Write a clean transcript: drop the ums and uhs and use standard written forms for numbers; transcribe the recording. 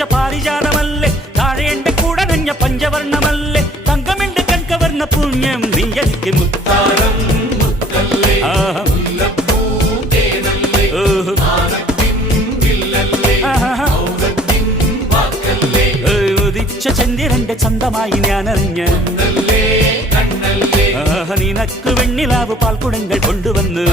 പൂച്ച പാരിജാതമല്ലേ താഴെ എന്റെ കൂടെ നഞ്ഞ പഞ്ചവർണ്ണമല്ലേ തങ്കമെന്റെ കൺകവർണ്ണ പുണ്യം നീ എനിക്ക് മുത്താരം ഉദിച്ച ചന്ദ്രന്റെ ചന്തമായി ഞാനറിഞ്ഞ നിനക്ക് വെണ്ണിലാവ് പാൽക്കുടങ്ങൾ കൊണ്ടുവന്ന്